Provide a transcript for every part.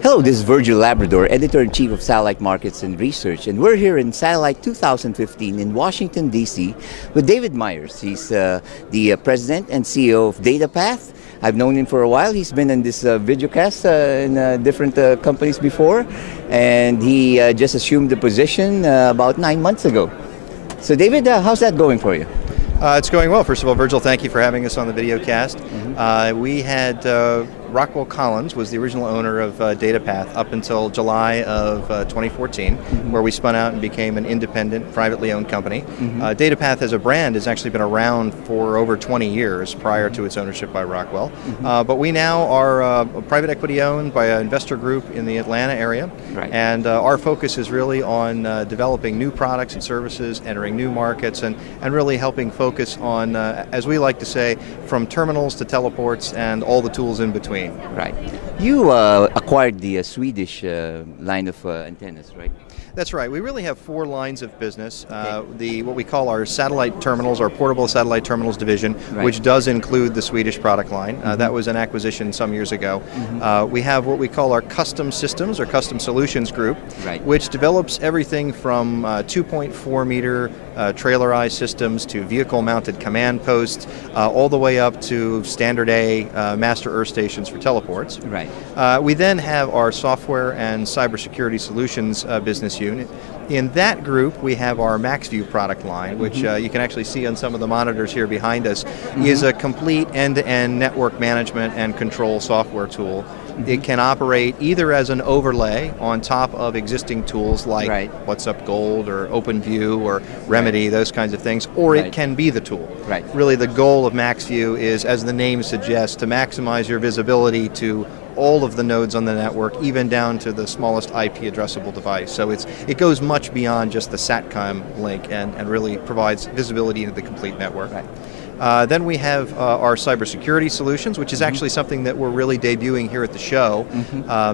Hello, this is Virgil, Labrador, Editor-in-Chief of Satellite Markets and Research, and we're here in Satellite 2015 in Washington, D.C. with David Myers. He's the President and CEO of Datapath. I've known him for a while. He's been in this videocast in different companies before, and he just assumed the position about 9 months ago. So David, how's that going for you? It's going well. First of all, Virgil, thank you for having us on the videocast. We had Rockwell Collins was the original owner of Datapath up until July of 2014, where we spun out and became an independent, privately owned company. Datapath as a brand has actually been around for over 20 years prior to its ownership by Rockwell. But we now are private equity owned by an investor group in the Atlanta area. Right. And our focus is really on developing new products and services, entering new markets, and really helping focus on, as we like to say, from terminals to teleports and all the tools in between. Right. You acquired the Swedish line of antennas, right? That's right. We really have four lines of business. What we call our satellite terminals, our portable satellite terminals division, which does include the Swedish product line. That was an acquisition some years ago. We have what we call our custom systems or custom solutions group, which develops everything from 2.4 meter trailerized systems to vehicle mounted command posts, all the way up to standard A master earth stations for teleports. Right. We then have our software and cybersecurity solutions business unit. In that group, we have our MaxView product line, which you can actually see on some of the monitors here behind us, is a complete end-to-end network management and control software tool. It can operate either as an overlay on top of existing tools like WhatsUp Gold or OpenView or Remedy, those kinds of things, or it can be the tool. Really, the goal of MaxView is, as the name suggests, to maximize your visibility to all of the nodes on the network, even down to the smallest IP addressable device. So it goes much beyond just the SATCOM link and really provides visibility into the complete network. Then we have our cybersecurity solutions, which is actually something that we're really debuting here at the show.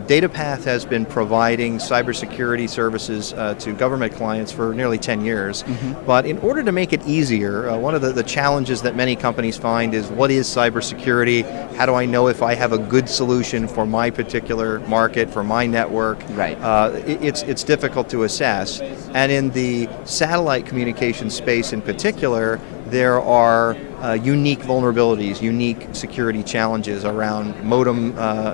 Datapath has been providing cybersecurity services to government clients for nearly 10 years. But in order to make it easier, one of the challenges that many companies find is, what is cybersecurity? How do I know if I have a good solution for my particular market, for my network? It's difficult to assess. And in the satellite communication space in particular, there are unique vulnerabilities, unique security challenges around modem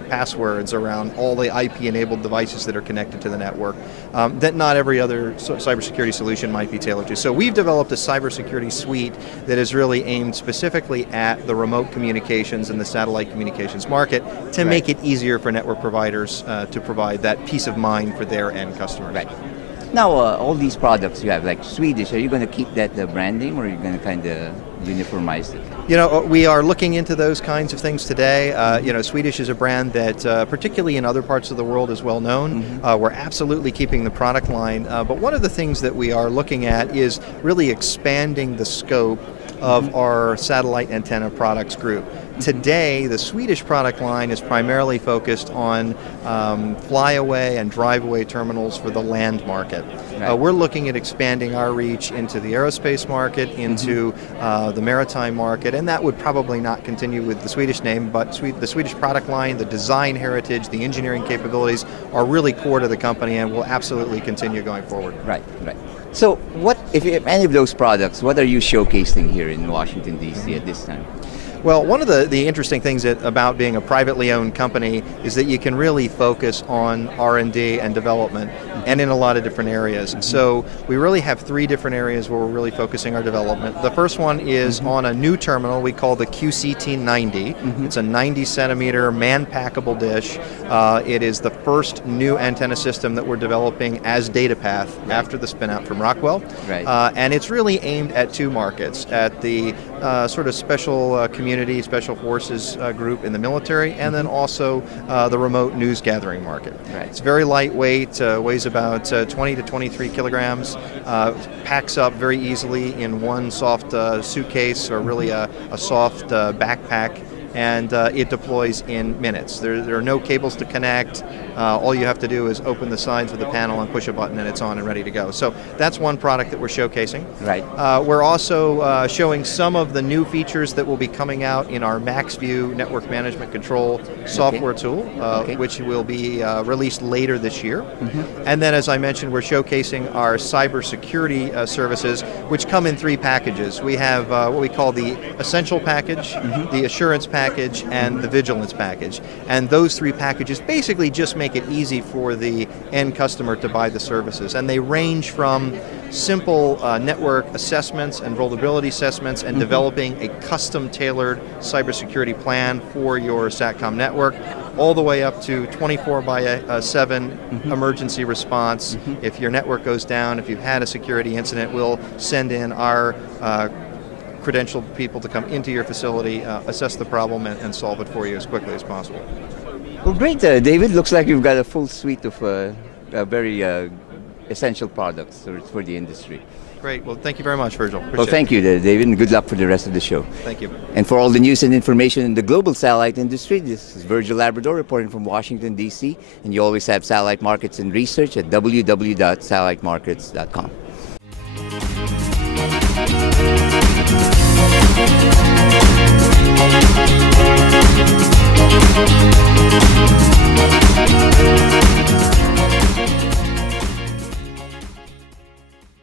passwords, around all the IP-enabled devices that are connected to the network, that not every other cybersecurity solution might be tailored to. So we've developed a cybersecurity suite that is really aimed specifically at the remote communications and the satellite communications market to make it easier for network providers to provide that peace of mind for their end customers. Now, all these products you have, like Swedish, are you going to keep that branding, or are you going to kind of uniformize it? You know, we are looking into those kinds of things today. You know, Swedish is a brand that, particularly in other parts of the world, is well known. We're absolutely keeping the product line, but one of the things that we are looking at is really expanding the scope of our satellite antenna products group. Today, the Swedish product line is primarily focused on flyaway and drive-away terminals for the land market. We're looking at expanding our reach into the aerospace market, into the maritime market, and that would probably not continue with the Swedish name, but the Swedish product line, the design heritage, the engineering capabilities are really core to the company and will absolutely continue going forward. Right. So what, if any of those products, what are you showcasing here in Washington, D.C. at this time? Well, one of the interesting things about being a privately owned company is that you can really focus on R&D and development, and in a lot of different areas. So we really have three different areas where we're really focusing our development. The first one is on a new terminal we call the QCT90. It's a 90 centimeter man-packable dish. It is the first new antenna system that we're developing as Datapath after the spin-out from Rockwell. And it's really aimed at two markets, at the sort of special community, special forces group in the military, and then also the remote news gathering market. It's very lightweight, weighs about 20 to 23 kilograms, packs up very easily in one soft suitcase, or really a soft backpack and it deploys in minutes. There are no cables to connect. All you have to do is open the sides of the panel and push a button and it's on and ready to go. So that's one product that we're showcasing. Right. We're also showing some of the new features that will be coming out in our MaxView network management control software tool, which will be released later this year. And then, as I mentioned, we're showcasing our cybersecurity services, which come in 3 packages. We have what we call the Essential package, the Assurance package, and the Vigilance package. And those 3 packages basically just make it easy for the end customer to buy the services. And they range from simple network assessments and vulnerability assessments and developing a custom-tailored cybersecurity plan for your SATCOM network, all the way up to 24/7 emergency response. If your network goes down, if you've had a security incident, we'll send in our credentialed people to come into your facility, assess the problem, and solve it for you as quickly as possible. Well, great, David. Looks like you've got a full suite of very essential products for the industry. Great. Well, thank you very much, Virgil. Well, thank you, David, and good luck for the rest of the show. Thank you. And for all the news and information in the global satellite industry, this is Virgil Labrador reporting from Washington, D.C. And you always have satellite markets and research at www.satellitemarkets.com.